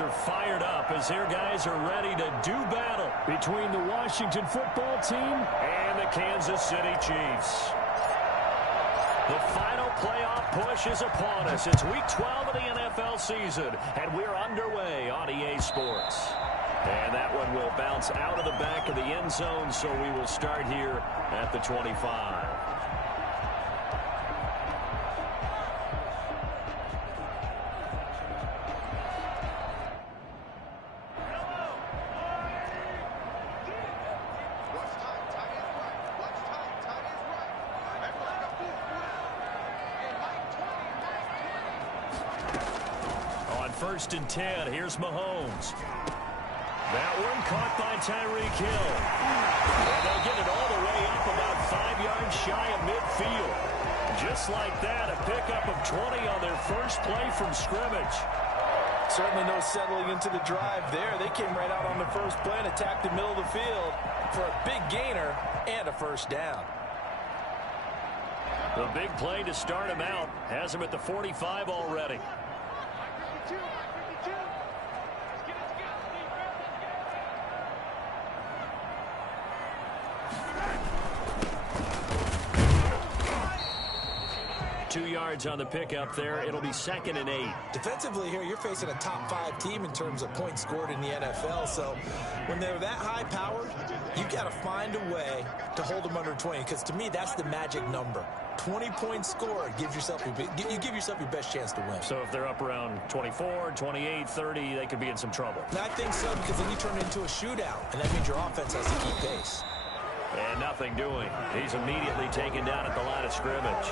Are fired up as their guys are ready to do battle between the Washington football team and the Kansas City Chiefs. The final playoff push is upon us. It's week 12 of the NFL season, and we're underway on EA Sports. And that one will bounce out of the back of the end zone, so we will start here at the 25. First and 10. Here's Mahomes. That one caught by Tyreek Hill. And they'll get it all the way up about 5 yards shy of midfield. Just like that, a pickup of 20 on their first play from scrimmage. Certainly no settling into the drive there. They came right out on the first play and attacked the middle of the field for a big gainer and a first down. The big play to start him out has him at the 45 already. On the pickup there. It'll be 2nd and 8. Defensively here, you're facing a top 5 team in terms of points scored in the NFL. So when they're that high powered, you got to find a way to hold them under 20, because to me, that's the magic number. 20 points scored, you give yourself your best chance to win. So if they're up around 24, 28, 30, they could be in some trouble. And I think so, because then you turn it into a shootout, and that means your offense has to keep pace. And nothing doing. He's immediately taken down at the line of scrimmage.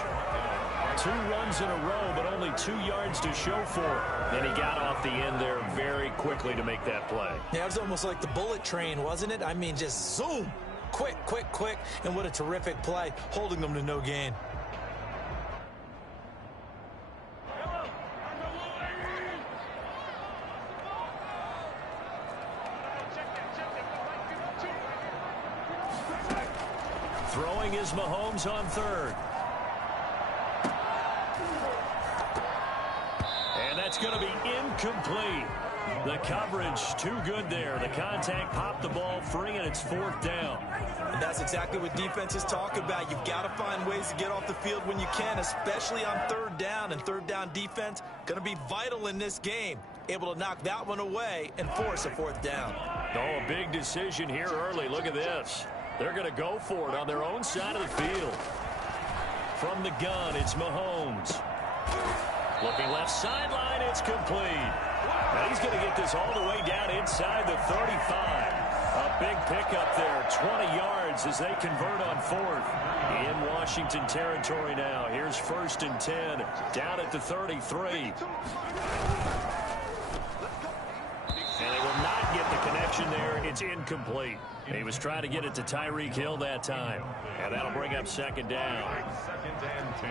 2 runs in a row, but only 2 yards to show for it. And he got off the end there very quickly to make that play. Yeah, it was almost like the bullet train, wasn't it? I mean, just zoom. Quick, quick, quick. And what a terrific play, holding them to no gain. Throwing is Mahomes on 3rd. And that's going to be incomplete. The coverage too good there. The contact popped the ball free, and it's 4th down. And that's exactly what defenses talk about. You've got to find ways to get off the field when you can, especially on 3rd down. And 3rd down defense going to be vital in this game. Able to knock that one away and force a 4th down. Oh, a big decision here early. Look at this. They're going to go for it on their own side of the field. From the gun, it's Mahomes. Looking left sideline, it's complete. Now he's going to get this all the way down inside the 35. A big pickup there, 20 yards as they convert on 4th. In Washington territory now. Here's 1st and 10, down at the 33. And they will not get the connection there. It's incomplete. He was trying to get it to Tyreek Hill that time. And that'll bring up 2nd down. 2nd and 10.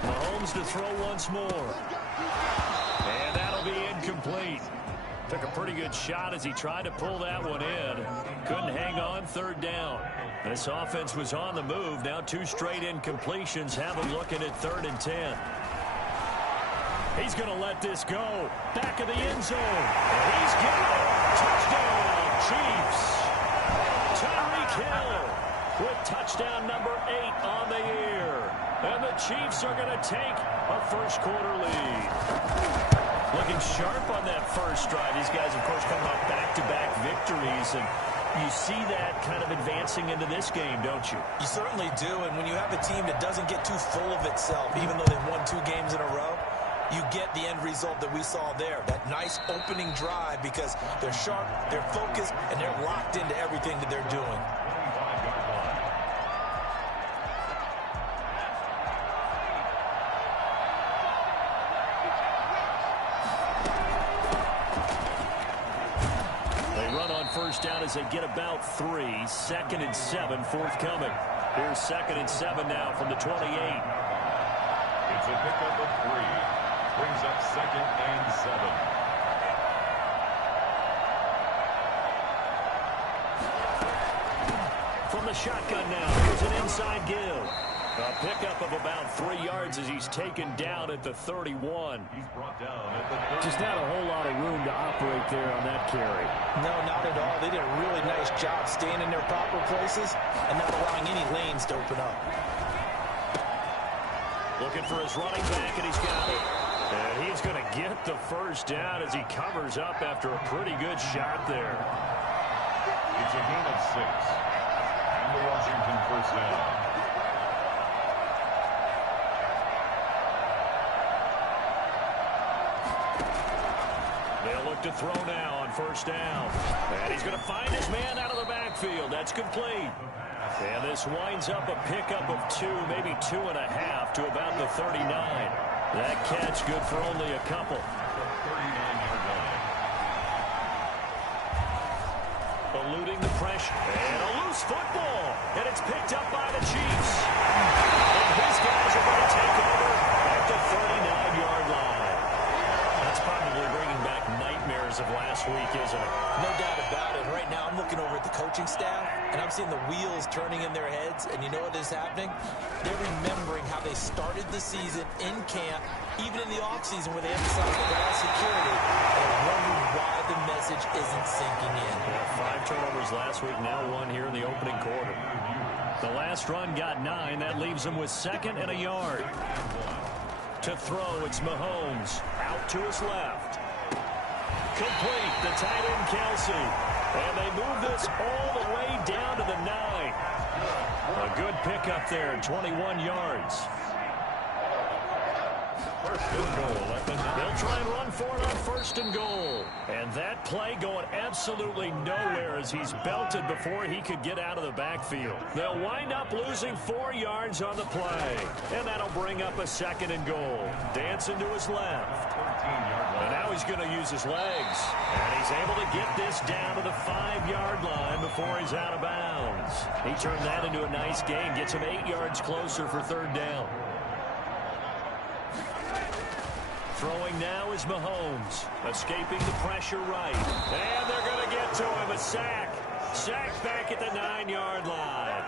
Mahomes to throw once more. And that'll be incomplete. Took a pretty good shot as he tried to pull that one in. Couldn't hang on, 3rd down. This offense was on the move. Now 2 straight incompletions have him looking at 3rd and 10. He's going to let this go. Back of the end zone. And he's got it. Touchdown, Chiefs. Tyreek Hill with touchdown number 8 on the year. And the Chiefs are going to take a 1st quarter lead. Looking sharp on that first drive. These guys, of course, coming off back-to-back victories. And you see that kind of advancing into this game, don't you? You certainly do. And when you have a team that doesn't get too full of itself, even though they've won 2 games in a row, you get the end result that we saw there. That nice opening drive, because they're sharp, they're focused, and they're locked into everything that they're doing. First down as they get about 3. 2nd and 7 forthcoming. Here's 2nd and 7 now from the 28. It's a pickup of 3. Brings up 2nd and 7. From the shotgun now. Here's an inside give. A pickup of about 3 yards as he's taken down at the 31. He's brought down at the 30. Just not a whole lot of room to operate there on that carry. No, not at all. They did a really nice job staying in their proper places and not allowing any lanes to open up. Looking for his running back, and he's got it. And he's going to get the first down as he covers up after a pretty good shot there. It's a gain of 6. And the Washington first down. They'll look to throw now on first down. And he's going to find his man out of the backfield. That's complete. And this winds up a pickup of 2, maybe 2.5 to about the 39. That catch good for only a couple. 39-yard line. Eluding the pressure. And a loose football. And it's picked up by the Chiefs. And his guys are going to take over at the 39-yard line. That's probably bringing back nightmares of last week, isn't it? No doubt about it. Right now, I'm looking over at the coaching staff, and I'm seeing the wheels turning in their heads, and you know what is happening? They're remembering how they started the season in camp, even in the offseason where they emphasized the ground security. They're wondering why the message isn't sinking in. Yeah, 5 turnovers last week, now 1 here in the opening quarter. The last run got 9. That leaves them with 2nd and a yard. To throw, it's Mahomes. Out to his left. Complete, the tight end Kelsey. And they move this all the way down to the 9. A good pickup there, 21 yards. First and goal at the 9. They'll try and run for it on first and goal. And that play going absolutely nowhere as he's belted before he could get out of the backfield. They'll wind up losing 4 yards on the play. And that'll bring up a 2nd and goal. Dancing to his left. 13-yard line. And now he's going to use his legs. And he's able to get this down to the 5-yard line before he's out of bounds. He turned that into a nice gain. Gets him 8 yards closer for 3rd down. Throwing now is Mahomes. Escaping the pressure right. And they're going to get to him. A sack. Sacked back at the 9-yard line.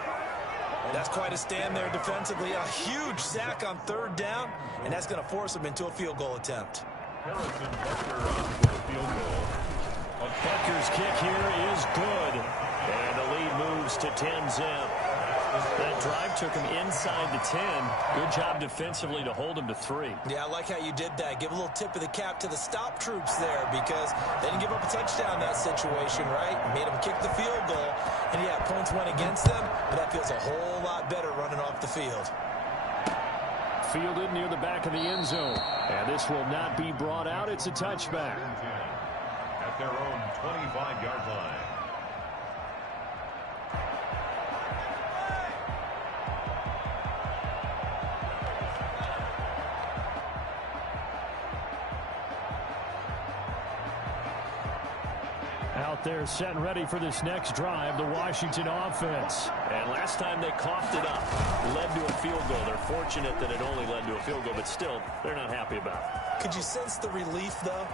That's quite a stand there defensively. A huge sack on 3rd down, and that's going to force them into a field goal attempt. Harrison Butker for the field goal. Butker's kick here is good. And the lead moves to 10-zip. That drive took him inside the 10. Good job defensively to hold him to 3. Yeah, I like how you did that. Give a little tip of the cap to the stop troops there because they didn't give up a touchdown in that situation, right? Made them kick the field goal. And, yeah, points went against them, but that feels a whole lot better running off the field. Fielded near the back of the end zone. And this will not be brought out. It's a touchback. At their own 25-yard line. Out there set and ready for this next drive, the Washington offense. And last time they coughed it up, led to a field goal. They're fortunate that it only led to a field goal, but still, they're not happy about it. Could you sense the relief, though,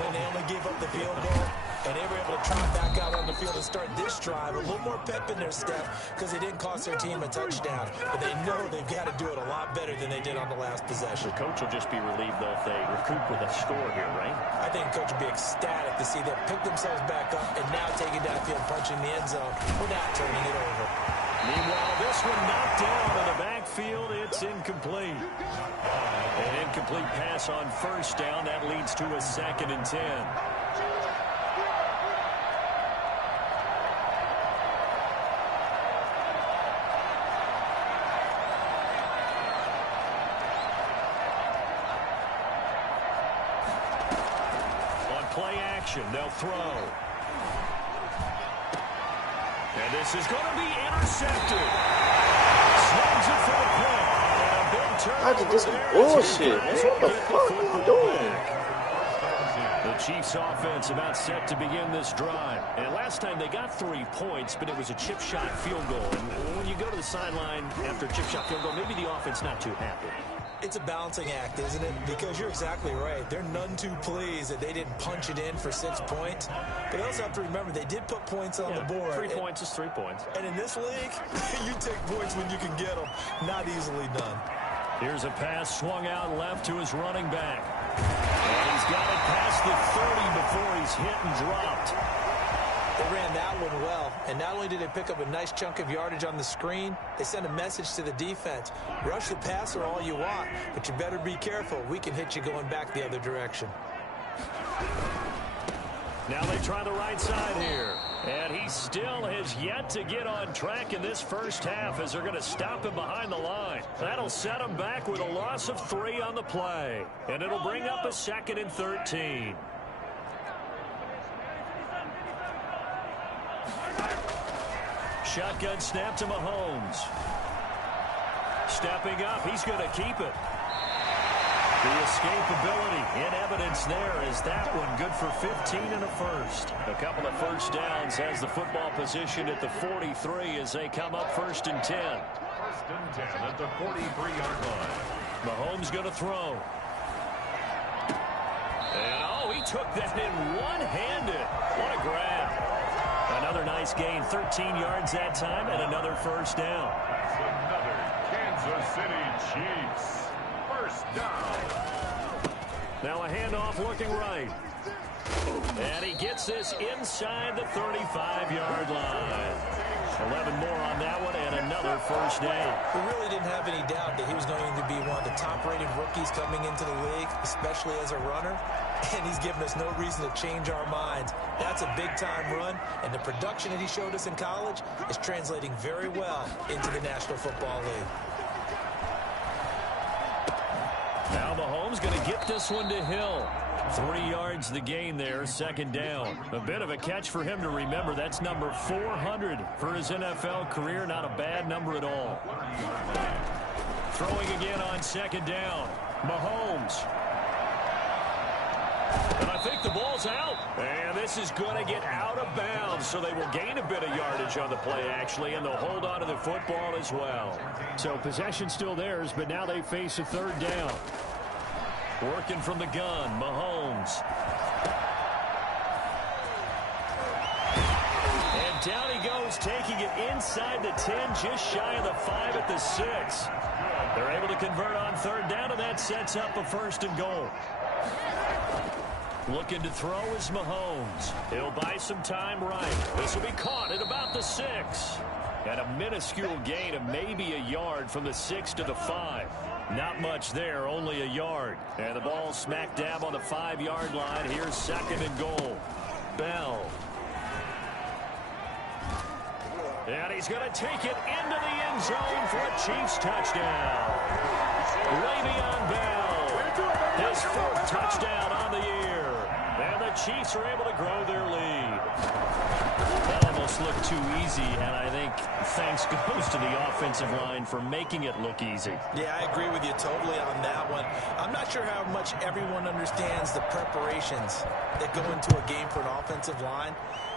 when they only gave up the field goal? And they were able to trot back out on the field and start this drive. A little more pep in their step because they didn't cost their team a touchdown. But they know they've got to do it a lot better than they did on the last possession. The coach will just be relieved, though, if they recoup with a score here, right? I think the coach will be ecstatic to see them pick themselves back up and now taking downfield, punching the end zone without turning it over. Meanwhile, this one knocked down in the backfield. It's incomplete. An incomplete pass on first down. That leads to a 2nd and 10. Play action, they'll throw. And this is going to be intercepted. Slings it for the pick. And a big turnover This is bullshit, man. What the fuck are you doing? The Chiefs offense about set to begin this drive. And last time they got 3 points, but it was a chip shot field goal. And when you go to the sideline after a chip shot field goal, maybe the offense not too happy. It's a balancing act, isn't it? Because you're exactly right. They're none too pleased that they didn't punch it in for 6 points. But they also have to remember they did put points on the board. 3 points is 3 points. And in this league, you take points when you can get them. Not easily done. Here's a pass swung out left to his running back. And he's got it past the 30 before he's hit and dropped. They ran that one well, and not only did they pick up a nice chunk of yardage on the screen, they sent a message to the defense. Rush the passer all you want, but you better be careful. We can hit you going back the other direction. Now they try the right side here. And he still has yet to get on track in this first half as they're going to stop him behind the line. That'll set him back with a loss of 3 on the play. And it'll bring up a 2nd and 13. Shotgun snap to Mahomes. Stepping up, he's going to keep it. The escapability in evidence there is that one good for 15 and a first. A couple of first downs has the football position at the 43 as they come up 1st and 10. 1st and 10 at the 43-yard line. Mahomes going to throw. And oh, he took that in one-handed. What a grab. Another nice gain, 13 yards that time, and another first down. That's another Kansas City Chiefs. First down. Now a handoff looking right. And he gets this inside the 35-yard line. 11 more on that one and another first down. We really didn't have any doubt that he was going to be one of the top-rated rookies coming into the league, especially as a runner. And he's given us no reason to change our minds. That's a big-time run, and the production that he showed us in college is translating very well into the National Football League. Now Mahomes going to get this one to Hill. 3 yards the gain there, 2nd down. A bit of a catch for him to remember. That's number 400 for his NFL career. Not a bad number at all. Throwing again on 2nd down. Mahomes. And I think the ball's out. And this is going to get out of bounds, so they will gain a bit of yardage on the play, actually, and they'll hold on to the football as well. So possession still theirs, but now they face a 3rd down. Working from the gun, Mahomes. And down he goes, taking it inside the 10, just shy of the 5 at the 6. They're able to convert on 3rd down, and that sets up a 1st and goal. Looking to throw is Mahomes. He'll buy some time right. This will be caught at about the 6. And a minuscule gain of maybe a yard from the 6 to the 5. Not much there, only a yard. And the ball smack dab on the 5-yard line. Here's 2nd and goal. Bell. And he's going to take it into the end zone for a Chiefs touchdown. Le'Veon Bell. His 4th touchdown on the year. And the Chiefs are able to grow their lead. That almost looked too easy, and I think thanks goes to the offensive line for making it look easy. Yeah, I agree with you totally on that one. I'm not sure how much everyone understands the preparations that go into a game for an offensive line,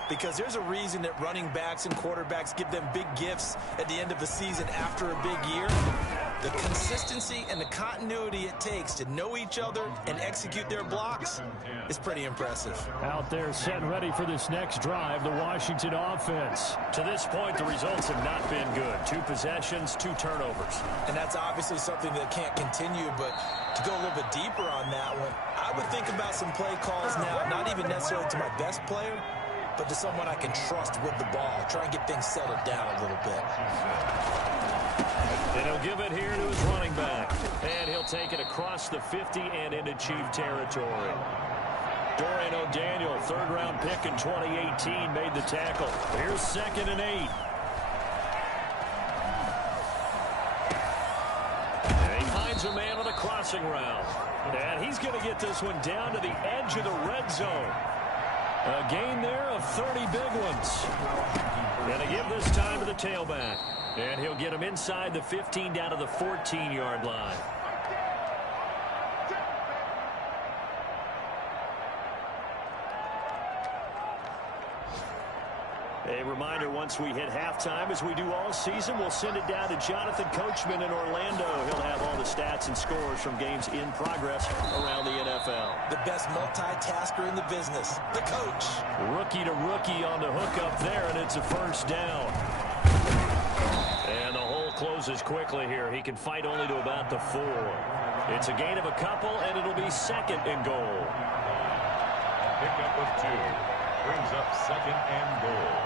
because there's a reason that running backs and quarterbacks give them big gifts at the end of the season after a big year. The consistency and the continuity it takes to know each other and execute their blocks is pretty impressive. Out there set ready for this next drive, the Washington offense. To this point, the results have not been good. 2 possessions, 2 turnovers. And that's obviously something that can't continue, but to go a little bit deeper on that one, I would think about some play calls now, not even necessarily to my best player, but to someone I can trust with the ball. Try and get things settled down a little bit. And he'll give it here to his running back. And he'll take it across the 50 and into Chief territory. Dorian O'Daniel, 3rd-round pick in 2018, made the tackle. Here's 2nd and 8. And he finds a man on a crossing route. And he's going to get this one down to the edge of the red zone. A gain there of 30 big ones. And they give this time to the tailback. And he'll get him inside the 15 down to the 14-yard line. A reminder, once we hit halftime, as we do all season, we'll send it down to Jonathan Coachman in Orlando. He'll have all the stats and scores from games in progress around the NFL. The best multitasker in the business, the coach. Rookie to rookie on the hookup there, and it's a first down. And the hole closes quickly here. He can fight only to about the 4. It's a gain of a couple, and it'll be second and goal. Pickup of 2. Brings up second and goal.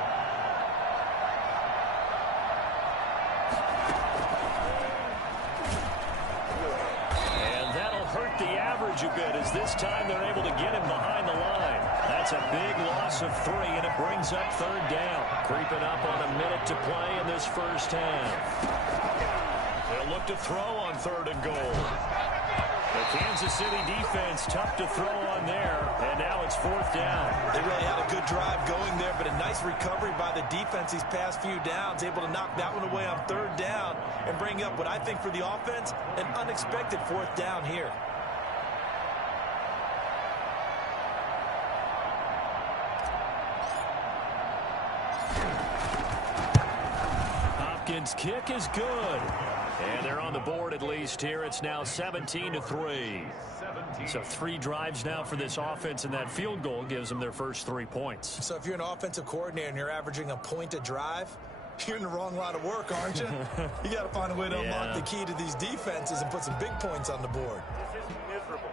And that'll hurt the average a bit, as this time they're able to get him behind the line. That's a big loss of 3, and it brings up third down. Creeping up on a minute to play in this first half. They'll look to throw on third and goal. The Kansas City defense tough to throw on there, and now it's fourth down. They really had a good drive going there, but a nice recovery by the defense these past few downs, able to knock that one away on third down and bring up what I think for the offense, an unexpected fourth down here. Hopkins' kick is good. And they're on the board at least here. It's now 17-3. So 3 drives now for this offense, and that field goal gives them their first 3 points. So if you're an offensive coordinator and you're averaging a point a drive, you're in the wrong line of work, aren't you? You got to find a way to unlock the key to these defenses and put some big points on the board. This is miserable.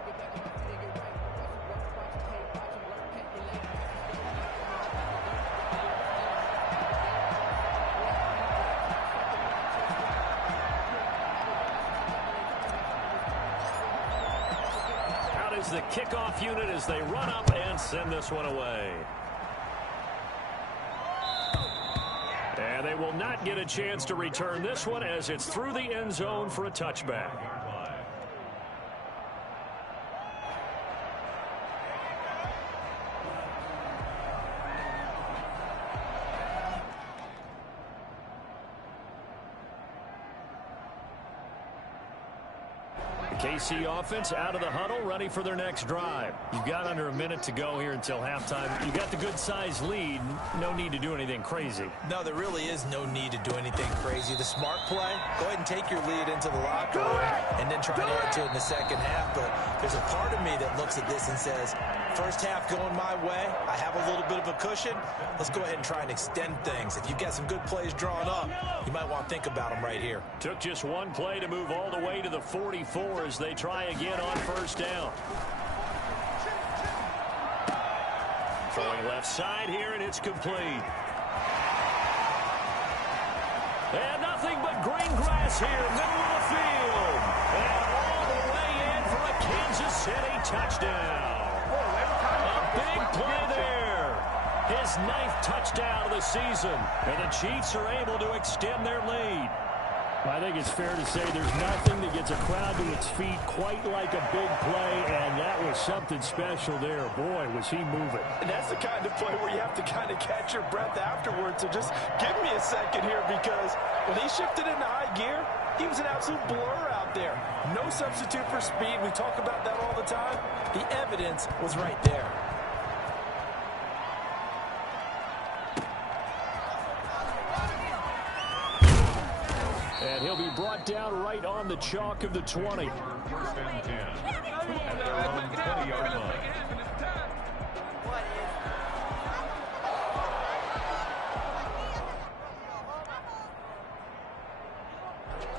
The kickoff unit as they run up and send this one away. And they will not get a chance to return this one as it's through the end zone for a touchback. KC offense out of the huddle, ready for their next drive. You've got under a minute to go here until halftime. You've got the good-sized lead. No need to do anything crazy. No, there really is no need to do anything crazy. The smart play, go ahead and take your lead into the locker room and then try and add to it in the second half. But there's a part of me that looks at this and says, first half going my way, I have a little bit of a cushion. Let's go ahead and try and extend things. If you've got some good plays drawn up, you might want to think about them right here. Took just one play to move all the way to the 44 as they try again on first down. Throwing left side here, and it's complete. And nothing but green grass here, middle of the field. And all the way in for a Kansas City touchdown. A big play there. His 9th touchdown of the season. And the Chiefs are able to extend their lead. I think it's fair to say there's nothing that gets a crowd to its feet quite like a big play, and that was something special there. Boy, was he moving. And that's the kind of play where you have to kind of catch your breath afterwards. So just give me a second here, because when he shifted into high gear, he was an absolute blur out there. No substitute for speed. We talk about that all the time. The evidence was right there. And he'll be brought down right on the chalk of the 20. First and 10 at their own 20-yard line.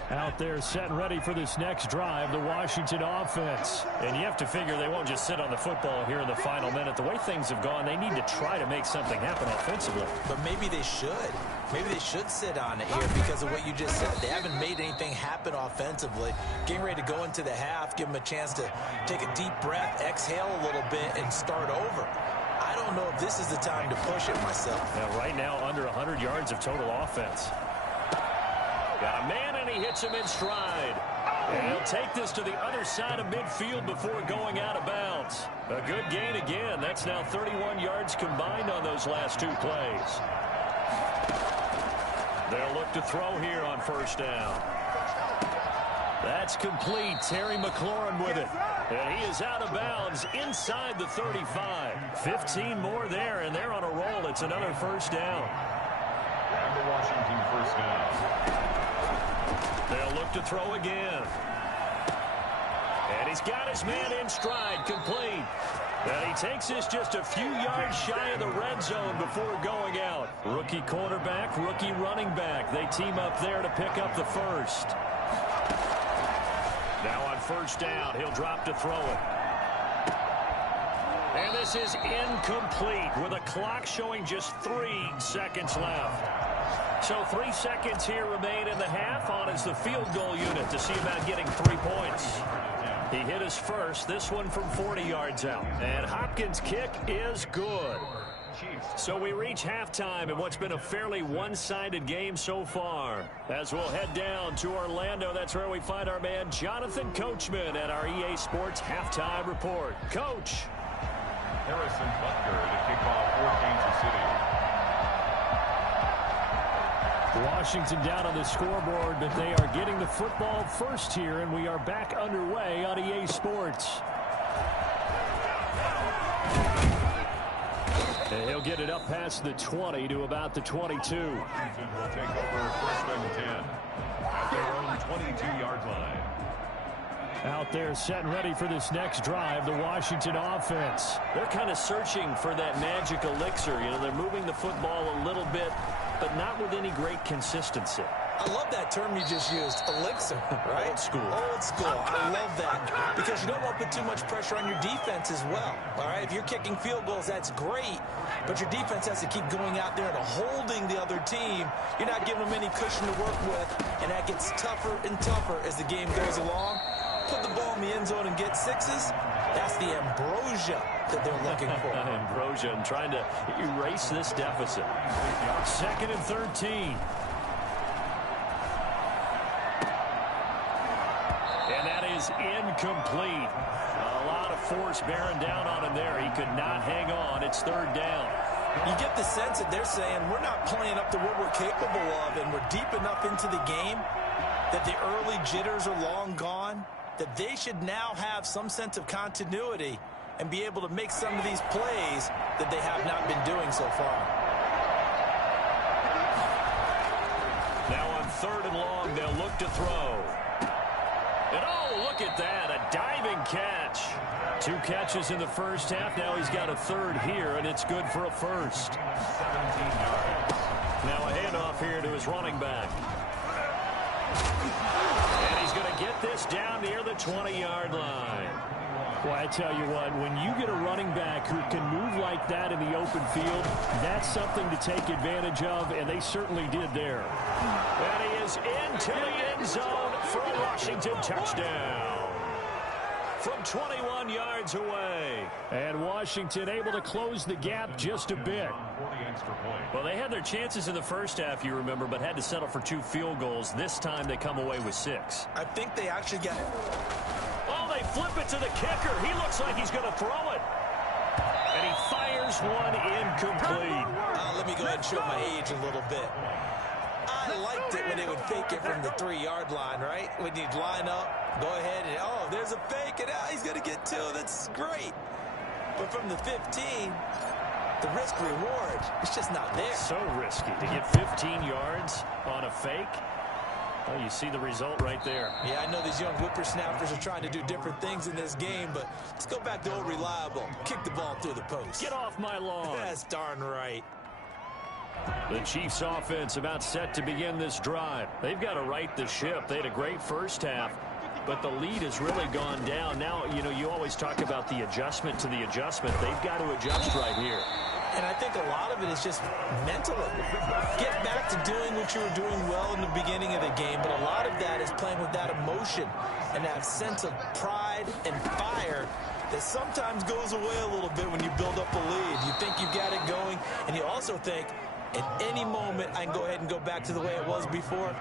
Out there set and ready for this next drive, the Washington offense. And you have to figure they won't just sit on the football here in the final minute. The way things have gone, they need to try to make something happen offensively. But maybe they should. Maybe they should sit on it here because of what you just said. They haven't made anything happen offensively. Getting ready to go into the half, give them a chance to take a deep breath, exhale a little bit, and start over. I don't know if this is the time to push it myself. Now, right now, under 100 yards of total offense. Got a man, and he hits him in stride. And he'll take this to the other side of midfield before going out of bounds. A good gain again. That's now 31 yards combined on those last 2 plays. They'll look to throw here on first down. That's complete. Terry McLaurin with it. And he is out of bounds inside the 35. 15 more there, and they're on a roll. It's another first down. the Washington first down. They'll look to throw again. And he's got his man in stride, complete. And he takes this just a few yards shy of the red zone before going out. Rookie cornerback, rookie running back. They team up there to pick up the first. Now on first down, he'll drop to throw it. And this is incomplete with a clock showing just 3 seconds left. So 3 seconds here remain in the half. On is the field goal unit to see about getting 3 points. He hit his first, this one from 40 yards out. And Hopkins' kick is good. So we reach halftime in what's been a fairly one-sided game so far. As we'll head down to Orlando, that's where we find our man Jonathan Coachman at our EA Sports Halftime Report. Coach. Harrison Butker to kick off for Kansas City. Washington down on the scoreboard, but they are getting the football first here, and we are back underway on EA Sports. And he'll get it up past the 20 to about the 22. Washington will take over first and 10 at their own 22-yard line. Out there set and ready for this next drive, the Washington offense. They're kind of searching for that magic elixir. You know, they're moving the football a little bit, but not with any great consistency. I love that term you just used, elixir, right? Old school. Old school. I love that because you don't want to put too much pressure on your defense as well, all right? If you're kicking field goals, that's great, but your defense has to keep going out there and holding the other team. You're not giving them any cushion to work with, and that gets tougher and tougher as the game goes along. Put the ball in the end zone and get sixes. That's the ambrosia that they're looking for. Ambrosia and trying to erase this deficit. 2nd and 13. And that is incomplete. A lot of force bearing down on him there. He could not hang on. It's 3rd down. You get the sense that they're saying we're not playing up to what we're capable of, and we're deep enough into the game that the early jitters are long gone, that they should now have some sense of continuity and be able to make some of these plays that they have not been doing so far. Now on 3rd and long, they'll look to throw. And oh, look at that, a diving catch. 2 catches in the first half. Now he's got a 3rd here, and it's good for a first. 17 yards. Now a handoff here to his running back. And he's going to get this down near the 20-yard line. Well, I tell you what, when you get a running back who can move like that in the open field, that's something to take advantage of, and they certainly did there. And he is into the end zone for a Washington touchdown. From 21 yards away. And Washington able to close the gap just a bit. Well, they had their chances in the first half, you remember, but had to settle for 2 field goals. This time they come away with 6. I think they actually got it. Oh, they flip it to the kicker. He looks like he's going to throw it. And he fires one incomplete. Let me go ahead and show my age a little bit. I liked it when they would fake it from the 3-yard line, right? When you'd line up, go ahead and, oh, there's a fake, and he's going to get 2. That's great. But from the 15, the risk-reward, it's just not there. So risky to get 15 yards on a fake. Well, you see the result right there. Yeah, I know these young whippersnappers are trying to do different things in this game, but let's go back to old reliable. Kick the ball through the post. Get off my lawn. That's darn right. The Chiefs offense about set to begin this drive. They've got to right the ship. They had a great first half, but the lead has really gone down. Now, you know, you always talk about the adjustment to the adjustment. They've got to adjust right here. And I think a lot of it is just mentally. Get back to doing what you were doing well in the beginning of the game, but a lot of that is playing with that emotion and that sense of pride and fire that sometimes goes away a little bit when you build up a lead. You think you've got it going, and you also think, at any moment, I can go ahead and go back to the way it was before.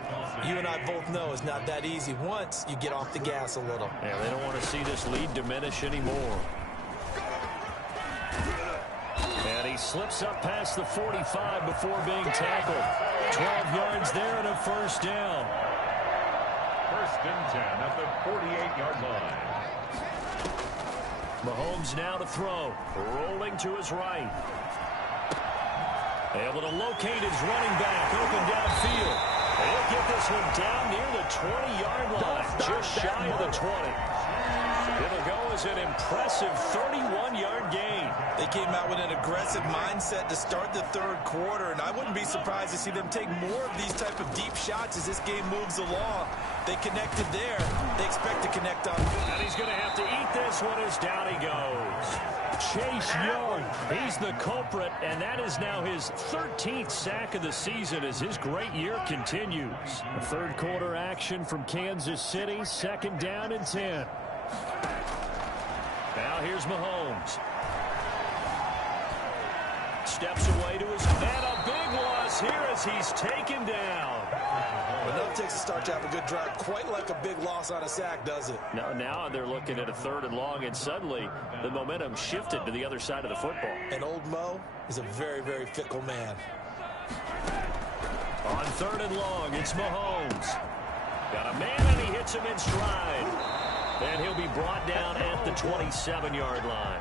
You and I both know it's not that easy once you get off the gas a little. Yeah, they don't want to see this lead diminish anymore. And he slips up past the 45 before being tackled. 12 yards there and a first down. 1st and 10 at the 48-yard line. Mahomes now to throw. Rolling to his right. Able to locate his running back, open downfield. He'll get this one down near the 20-yard line, just shy of the 20. It'll go as an impressive 31-yard gain. They came out with an aggressive mindset to start the third quarter, and I wouldn't be surprised to see them take more of these type of deep shots as this game moves along. They connected there. They expect to connect on. And he's going to have to eat this one as down he goes. Chase Young, he's the culprit, and that is now his 13th sack of the season as his great year continues. A third quarter action from Kansas City, second down and 10. Now here's Mahomes. Steps away to his man. A big loss here as he's taken down. Enough takes a start to have a good drive. Quite like a big loss on a sack, does it? No, now they're looking at a third and long, and suddenly the momentum shifted to the other side of the football. And old Mo is a very, very fickle man. On third and long, it's Mahomes. Got a man, and he hits him in stride. And he'll be brought down at the 27-yard line.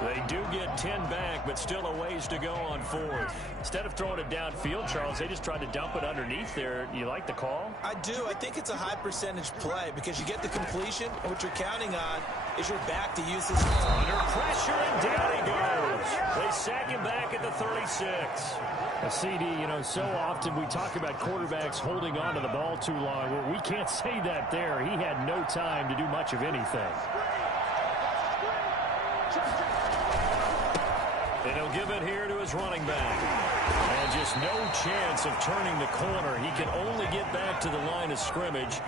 They do get 10 back, but still a ways to go on fourth. Instead of throwing it downfield, Charles, they just tried to dump it underneath there. You like the call? I do. I think it's a high percentage play because you get the completion, and what you're counting on is your back to use this. Under pressure, and down he goes. They sack him back at the 36. A CD, you know, so often we talk about quarterbacks holding on to the ball too long. Well, we can't say that there. He had no time to do much of anything. And he'll give it here to his running back. And just no chance of turning the corner. He can only get back to the line of scrimmage.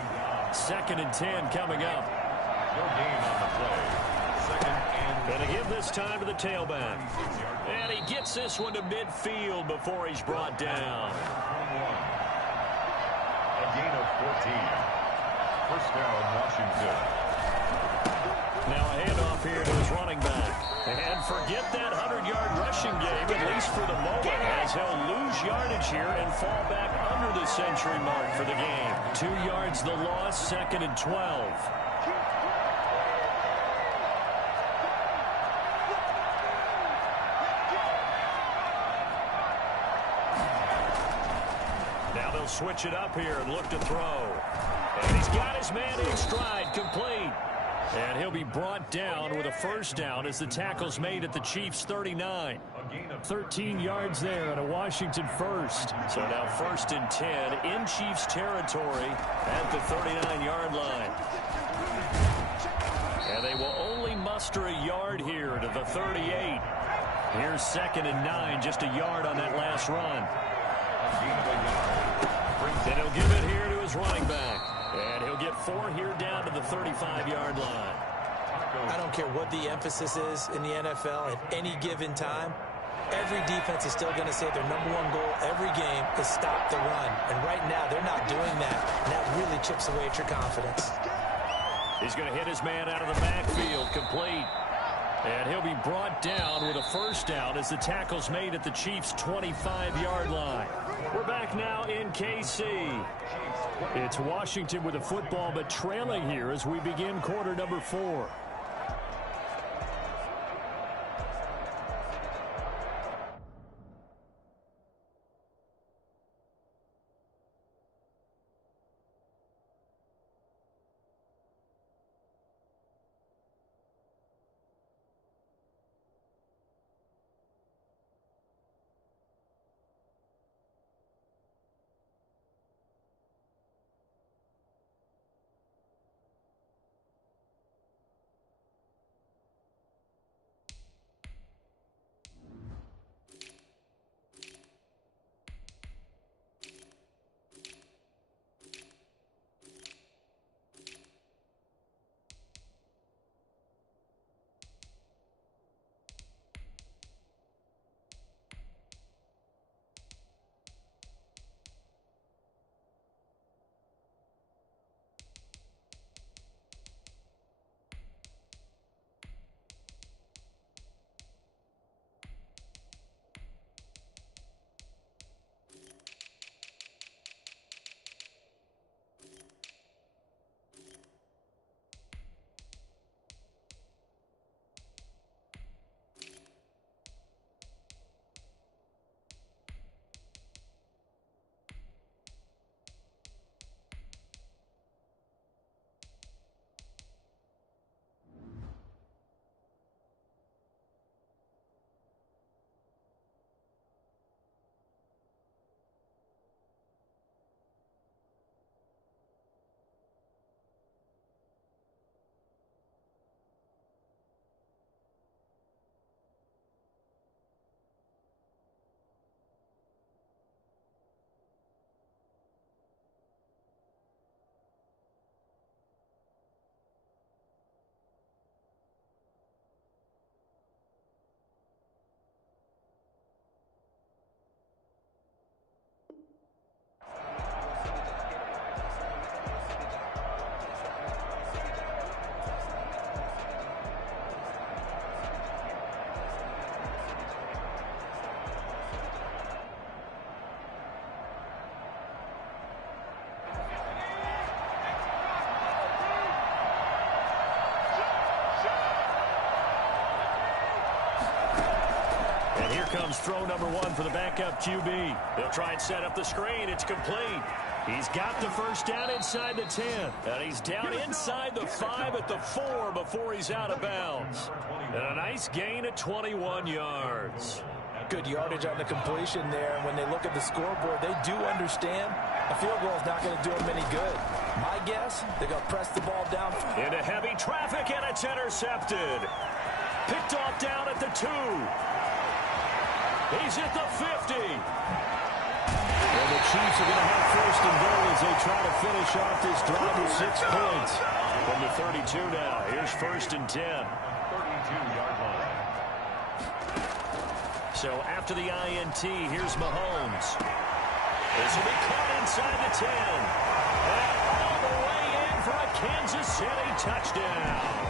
Second and 10 coming up. No gain on the play. Second and Going to give this time to the tailback. And he gets this one to midfield before he's brought down. a gain of 14. First down, Washington. Now a handoff here to his running back. And forget that 100-yard rushing game, at least for the moment, as he'll lose yardage here and fall back under the century mark for the game. 2 yards the loss, second and 12. Now they'll switch it up here and look to throw. And he's got his man in stride, complete. And he'll be brought down with a first down as the tackle's made at the Chiefs' 39. 13 yards there and a Washington first. So now first and 10 in Chiefs territory at the 39-yard line. And they will only muster a yard here to the 38. Here's second and 9, just a yard on that last run. And he'll give it here to his running back. And he'll get 4 here down to the 35-yard line. I don't care what the emphasis is in the NFL at any given time. Every defense is still going to say their #1 goal every game is stop the run. And right now, they're not doing that. And that really chips away at your confidence. He's going to hit his man out of the backfield, complete. And he'll be brought down with a first down as the tackle's made at the Chiefs' 25-yard line. We're back now in KC. It's Washington with the football, but trailing here as we begin quarter number 4. And here comes throw number 1 for the backup QB. They'll try and set up the screen. It's complete. He's got the first down inside the 10. And he's down inside the 5 at the 4 before he's out of bounds. And a nice gain of 21 yards. Good yardage on the completion there. And when they look at the scoreboard, they do understand a field goal is not going to do them any good. My guess, they're going to press the ball down. Into heavy traffic, and it's intercepted. Picked off down at the 2. He's at the 50. And the Chiefs are going to have first and goal as they try to finish off this drive with 6 points. From the 32 now, here's first and 10. 32-yard line. So after the INT, here's Mahomes. This will be caught inside the 10. And all the way in for a Kansas City touchdown.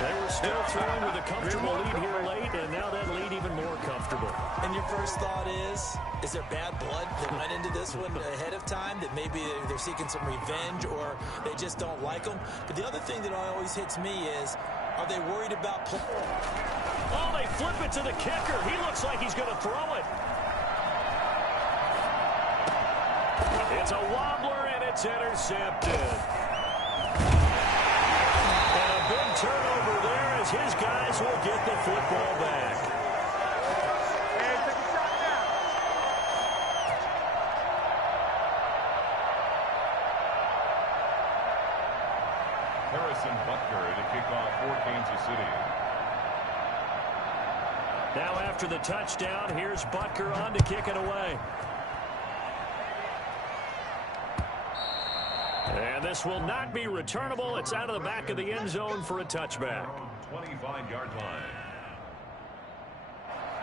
They were still throwing with a comfortable lead here late, and now that lead even more comfortable. And your first thought is there bad blood that went into this one ahead of time, that maybe they're seeking some revenge or they just don't like them? But the other thing that always hits me is, are they worried about play? Oh, they flip it to the kicker. He looks like he's going to throw it. It's a wobbler, and it's intercepted. And a big turnover there as his guys will get the football back. Harrison Butker to kick off for Kansas City. Now after the touchdown, here's Butker on to kick it away. And this will not be returnable. It's out of the back of the end zone for a touchback. 25-yard line.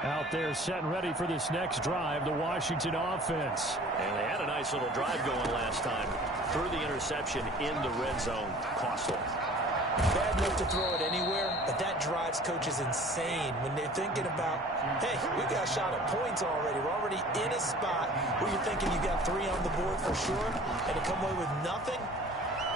Out there set and ready for this next drive, the Washington offense. And they had a nice little drive going last time. Threw the interception in the red zone. Costly. Bad enough to throw it anywhere, but that drives coaches insane when they're thinking about, hey, we got a shot at points already. We're already in a spot where you're thinking you got 3 on the board for sure, and to come away with nothing,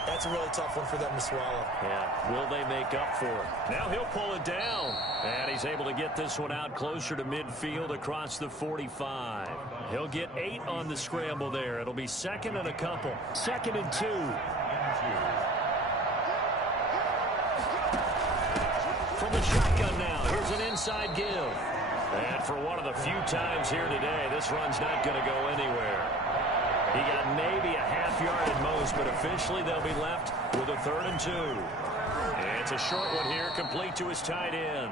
that's a really tough one for them to swallow. Yeah, will they make up for it? Now he'll pull it down. And he's able to get this one out closer to midfield across the 45. He'll get 8 on the scramble there. It'll be second and a couple. Second and 2. From the shotgun now, here's an inside give. And for one of the few times here today, this run's not going to go anywhere. He got maybe a half yard at most, but officially they'll be left with a 3rd and 2. And it's a short one here, complete to his tight end.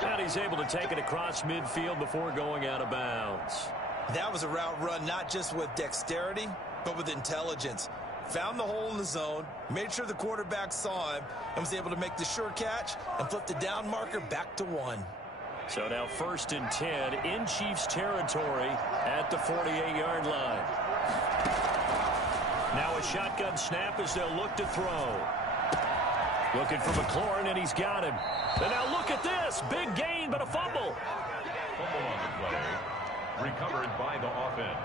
And he's able to take it across midfield before going out of bounds. That was a route run not just with dexterity, but with intelligence. Found the hole in the zone, made sure the quarterback saw him, and was able to make the sure catch and flip the down marker back to 1. So now 1st and 10 in Chiefs territory at the 48-yard line. Now a shotgun snap as they'll look to throw. Looking for McLaurin, and he's got him. And now look at this. Big gain, but a fumble. Fumble on the play. Recovered by the offense.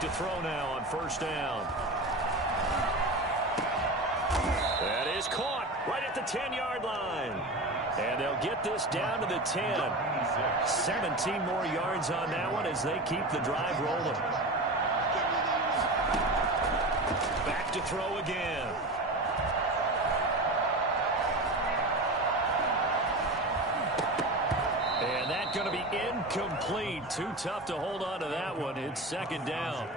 To throw now on 1st down. That is caught right at the 10-yard line. And they'll get this down to the 10. 17 more yards on that one as they keep the drive rolling. Back to throw again. And that's going to be incomplete. Too tough to hold on to that one. It's 2nd down.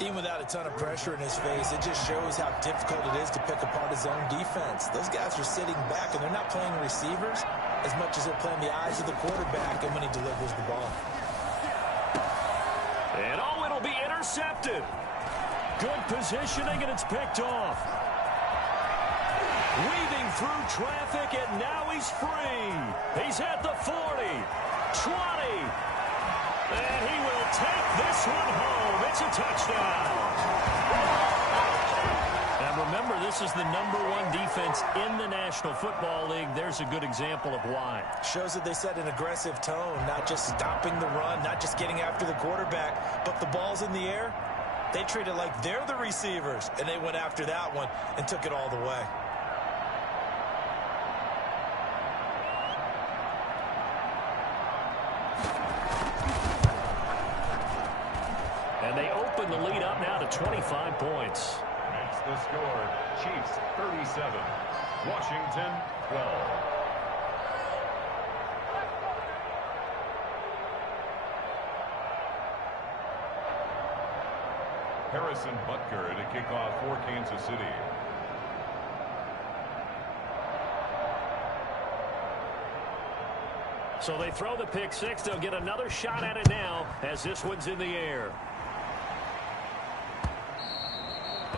Even without a ton of pressure in his face, it just shows how difficult it is to pick apart his own defense. Those guys are sitting back, and they're not playing receivers as much as they're playing the eyes of the quarterback and when he delivers the ball. And oh, it'll be intercepted. Good positioning, and it's picked off. Weaving through traffic, and now he's free. He's at the 40, 20, and he will take this one home. It's a touchdown. And remember, this is the #1 defense in the National Football League. There's a good example of why. Shows that they set an aggressive tone, not just stopping the run, not just getting after the quarterback, but the ball's in the air. They treat it like they're the receivers, and they went after that one and took it all the way. And they open the lead up now to 25 points. It's the score. Chiefs 37, Washington 12. Harrison Butker to kick off for Kansas City. So they throw the pick six. They'll get another shot at it now as this one's in the air.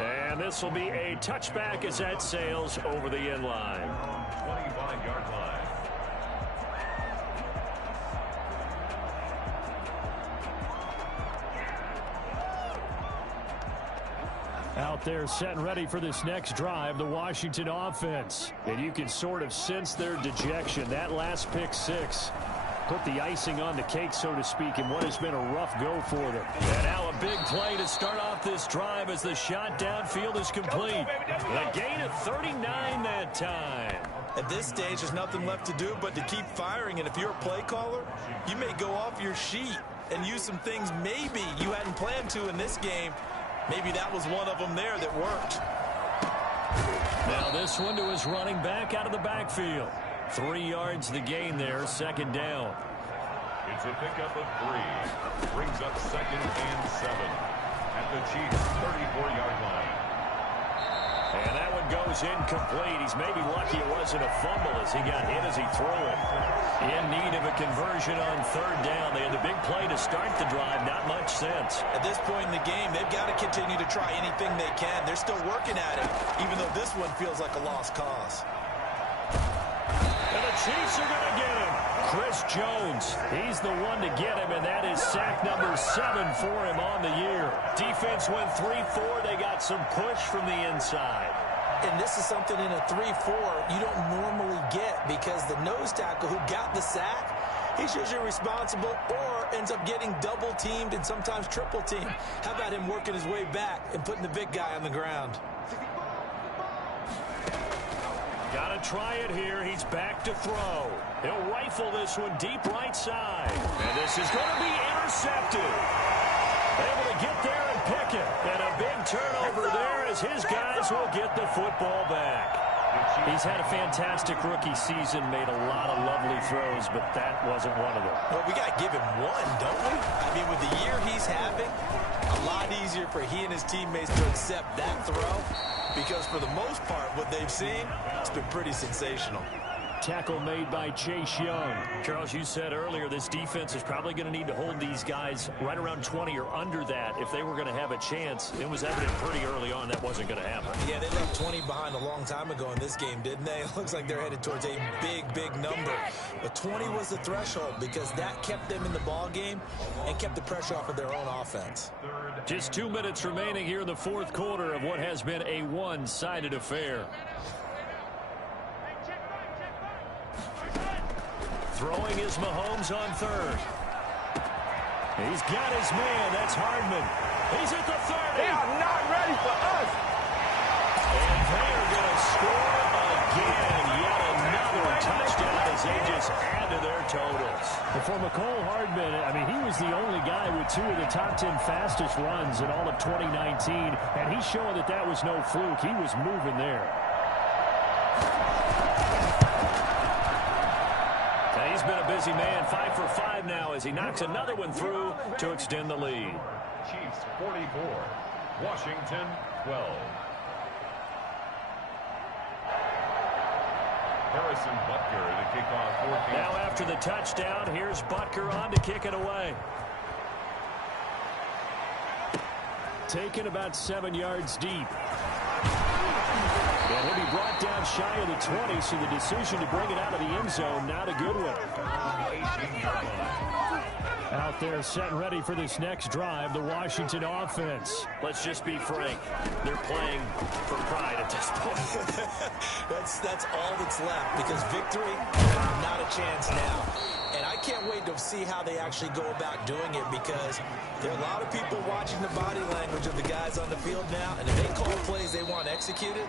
And this will be a touchback as that sails over the end line. 25-yard line. Out there set and ready for this next drive, the Washington offense. And you can sort of sense their dejection. That last pick six put the icing on the cake, so to speak, in what has been a rough go for them. And now a big play to start off this drive as the shot downfield is complete. A gain of 39 that time. At this stage, there's nothing left to do but to keep firing. And if you're a play caller, you may go off your sheet and use some things maybe you hadn't planned to in this game. Maybe that was one of them there that worked. Now this one to his running back out of the backfield. 3 yards the gain there, second down. It's a pickup of 3. Brings up 2nd and 7 at the Chiefs' 34-yard line. And that one goes incomplete. He's maybe lucky it wasn't a fumble as he got hit as he threw it. In need of a conversion on 3rd down. They had the big play to start the drive. Not much sense. At this point in the game, they've got to continue to try anything they can. They're still working at it, even though this one feels like a lost cause. And the Chiefs are going to get him. Chris Jones, he's the one to get him, and that is sack number 7 for him on the year. Defense went 3-4. They got some push from the inside. And this is something in a 3-4 you don't normally get because the nose tackle who got the sack, he's usually responsible or ends up getting double-teamed and sometimes triple-teamed. How about him working his way back and putting the big guy on the ground? Got to try it here. He's back to throw. He'll rifle this one deep right side. And this is going to be intercepted. Able to get there and pick it. And a big turnover there as his guys will get the football back. He's had a fantastic rookie season, made a lot of lovely throws, but that wasn't one of them. Well, we got to give him one, don't we? I mean, with the year he's having, a lot easier for he and his teammates to accept that throw because for the most part, what they've seen, it's been pretty sensational. Tackle made by Chase Young. Charles, you said earlier this defense is probably going to need to hold these guys right around 20 or under that if they were going to have a chance. It was evident pretty early on that wasn't going to happen. Yeah, they left 20 behind a long time ago in this game, didn't they? It looks like they're headed towards a big, big number. But 20 was the threshold because that kept them in the ball game and kept the pressure off of their own offense. Just 2 minutes remaining here in the 4th quarter of what has been a one-sided affair. Throwing is Mahomes on 3rd. He's got his man. That's Hardman. He's at the 30. They are not ready for us. And they're going to score again. Yet another touchdown as they just add to their totals. And for McCole Hardman, I mean, he was the only guy with 2 of the top 10 fastest runs in all of 2019. And he's showing that that was no fluke. He was moving there. He's been a busy man, 5 for 5 now as he knocks another one through to extend the lead. Chiefs 44, Washington 12. Harrison Butker to kick off for Kansas. Now after the touchdown, here's Butker on to kick it away. Taken about 7 yards deep. And he'll be brought down shy of the 20, so the decision to bring it out of the end zone, not a good one. Out there set and ready for this next drive, the Washington offense. Let's just be frank. They're playing for pride at this point. that's all that's left, because victory, not a chance now. And I can't wait to see how they actually go about doing it, because there are a lot of people watching the body language of the guys on the field now, and if they call plays they want executed,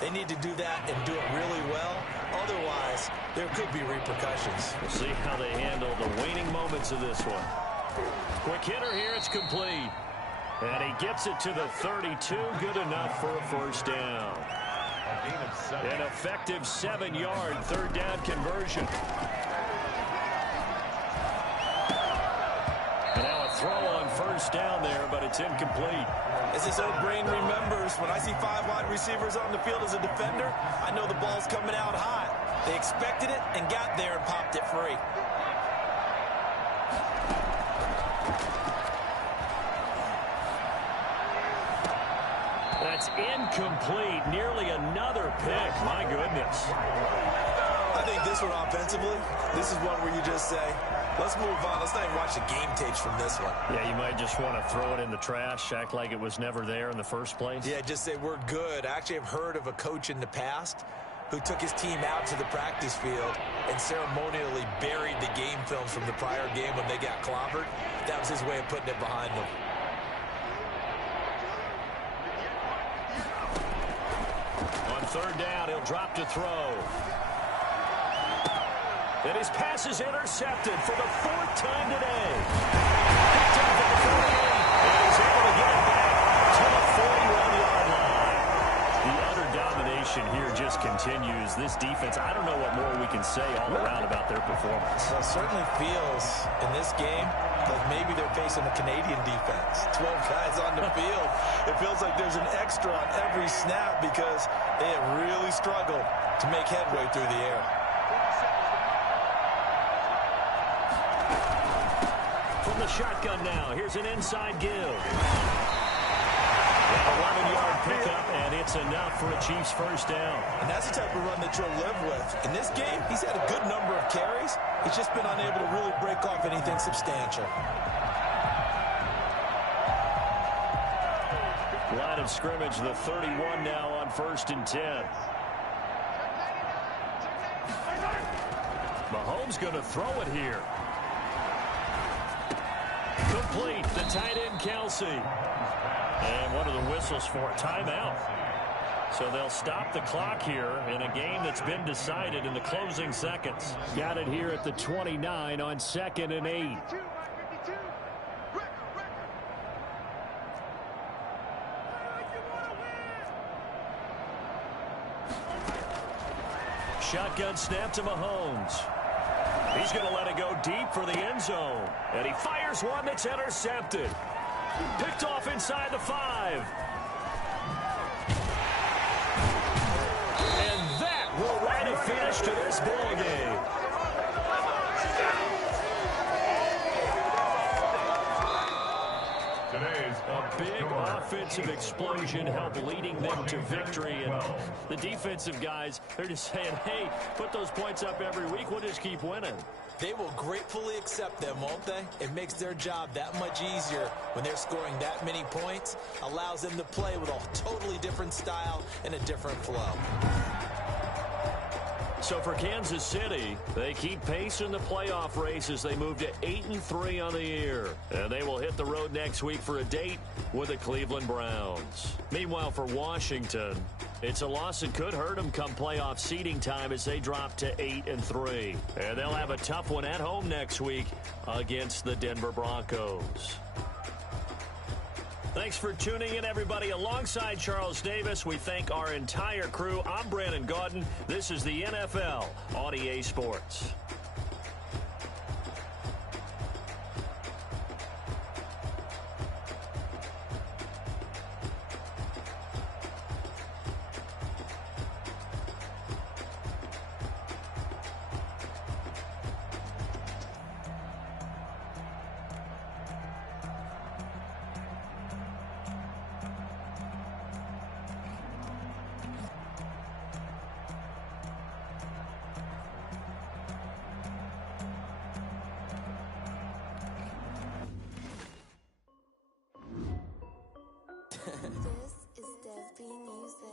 they need to do that and do it really well. Otherwise, there could be repercussions. We'll see how they handle the waning moments of this one. Quick hitter here. It's complete. And he gets it to the 32. Good enough for a first down. An effective 7-yard third down conversion. And now a throw on first down there, but it's incomplete. As his old brain remembers, when I see 5 wide receivers on the field as a defender, I know the ball's coming out hot. They expected it and got there and popped it free. That's incomplete. Nearly another pick. My goodness. I think this one offensively, this is one where you just say, let's move on. Let's not even watch the game tapes from this one. Yeah, you might just want to throw it in the trash, act like it was never there in the first place. Yeah, just say we're good. I actually have heard of a coach in the past who took his team out to the practice field and ceremonially buried the game films from the prior game when they got clobbered. That was his way of putting it behind them. On third down, he'll drop to throw. And his pass is intercepted for the 4th time today. Picked up at the 48, and he's able to get it back to the 41-yard line. The utter domination here just continues. This defense, I don't know what more we can say all around about their performance. Well, it certainly feels in this game like maybe they're facing a Canadian defense. 12 guys on the field. It feels like there's an extra on every snap because they have really struggled to make headway through the air. From the shotgun now, here's an inside give. An 11-yard pickup, and it's enough for a Chiefs first down. And that's the type of run that you'll live with. In this game, he's had a good number of carries. He's just been unable to really break off anything substantial. Line of scrimmage, the 31 now on 1st and 10. Mahomes going to throw it here. Complete, the tight end Kelsey. And one of the whistles for a timeout. So they'll stop the clock here in a game that's been decided in the closing seconds. Got it here at the 29 on 2nd and 8. Shotgun snap to Mahomes. He's going to let it go deep for the end zone. And he fires one that's intercepted. Picked off inside the 5. And that will write a finish to this ball game. A big offensive explosion helped leading them to victory. And the defensive guys, they're just saying, hey, put those points up every week. We'll just keep winning. They will gratefully accept them, won't they? It makes their job that much easier when they're scoring that many points. Allows them to play with a totally different style and a different flow. So for Kansas City, they keep pace in the playoff race as they move to 8-3 on the year. And they will hit the road next week for a date with the Cleveland Browns. Meanwhile, for Washington, it's a loss that could hurt them come playoff seeding time as they drop to 8-3. And they'll have a tough one at home next week against the Denver Broncos. Thanks for tuning in, everybody. Alongside Charles Davis, we thank our entire crew. I'm Brandon Gaudin. This is the NFL on EA Sports.